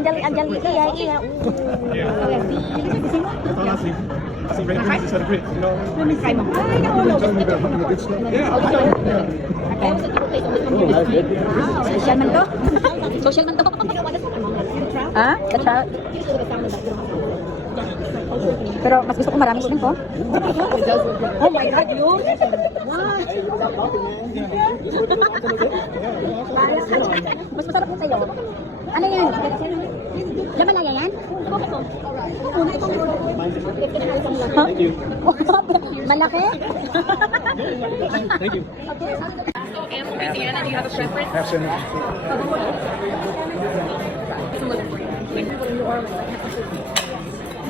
Anjali, iya. Honestly, I see Ray Prince celebrate, you know. Ay, naulog. Social man to? Social man to? Ha? That's how? Pero mas gusto ko marami silang ko. Oh my God, yun! Mas masarap mo sa'yo. Ano yan? Lamalaya yan? Thank you. Malaki? Thank you. And Louisiana, do you have a preference? Have some.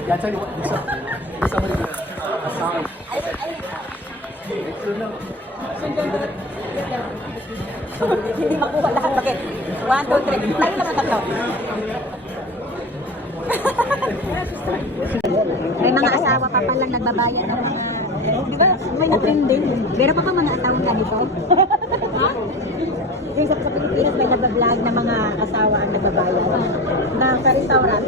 Yeah, I tell you what, somebody did a song. Hindi makuha lahat. Bakit? 1, 2, 3. Tayo naman tatlo. May mga asawa pa palang nagbabayad ng mga... Di ba? May na-trending. Meron pa mga asawang ganito? Ha? Yung sa Pilipinas may nagbablog na mga asawa ang nagbabayad. Na sa restaurant.